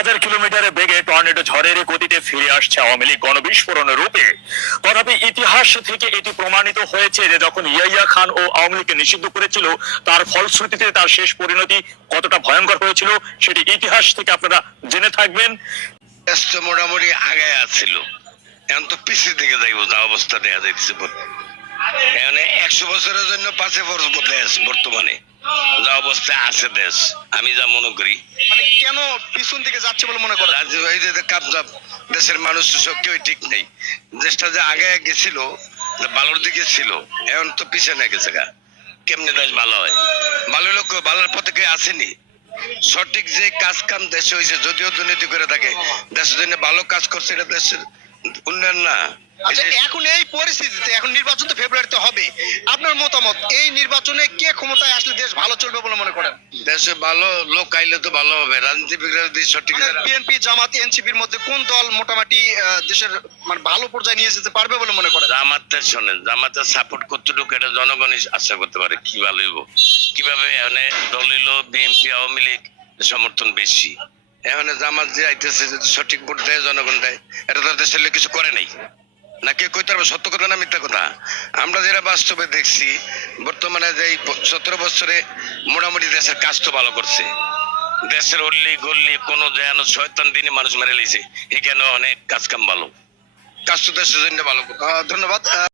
হাজার কিলোমিটারের বেগে টর্নেডো ঝড়ের গতিতে ফিরে আসছে আওয়ামী লীগ গণবিস্ফোরণের রূপে। তথাপি ইতিহাস থেকে এটি প্রমাণিত হয়েছে যে যখন ইয়াইয়া খান ও আওয়ামী লীগকে নিষিদ্ধ করেছিল, তার ফলশ্রুতিতে তার শেষ পরিণতি কতটা ভয়ঙ্কর হয়েছিল সেটি ইতিহাস থেকে আপনারা জেনে থাকবেন। মোটামুটি আগে আছিল এখন তো পিছিয়ে দিকে যাইব যা অবস্থা দেখা যাইতেছে এখন একশো বছরের জন্য পাশে দেশ বর্তমানে। যা অবস্থায় আছে দেশ। আমি যা মনে করি। মানে কেন পিছন দিকে যাচ্ছে বলে মনে এই যে কাপজাপ দেশের মানুষ কেউ ঠিক নেই। দেশটা যে আগে গেছিল ভালোর দিকে ছিল এখন তো পিছনে গেছে গা। কেমনে দেশ ভালো হয়? ভালো লোক ভালোর পথে কেউ আসেনি। সঠিক যে কাজ কাম দেশে হয়েছে যদিও দুর্নীতি করে থাকে। দেশের জন্য ভালো কাজ করছে এটা দেশের না। আচ্ছা এখন এই পরিস্থিতিতে এখন নির্বাচন তো ফেব্রুয়ারিতে হবে। আপনার মতামত এই নির্বাচনে কে ক্ষমতায় আসলে দেশ ভালো চলবে বলে মনে করেন? দেশে ভালো লোক আইলে তো ভালো হবে। রাজনীতিবিদরা যদি সঠিক বিএনপি জামাত এনসিপির মধ্যে কোন দল মোটামুটি দেশের মানে ভালো পর্যায়ে নিয়ে যেতে পারবে বলে মনে করেন? জামাতে শোনেন সাপোর্ট কতটুকু এটা জনগণই আশা করতে পারে কি ভালো কীভাবে এখানে দলিল বিএনপি আওয়ামী লীগ সমর্থন বেশি? জামাত যে আইতেছে সঠিক ভোট দেয়, জনগণ দেয়, এটা তো দেশের লোক কিছু করে নাই। কইতে পারব সত্য কথা না মিথ্যা কথা। আমরা যেটা বাস্তবে দেখছি, বর্তমানে যে এই সতেরো বছরে মোটামুটি দেশের কাজ তো ভালো করছে। দেশের অল্লি গল্লি কোনো যেন শয়তান দিনে মানুষ মেরে লিছে এখানে অনেক কাজ কাম ভালো। কাজ তো দেশের জন্য ভালো। ধন্যবাদ।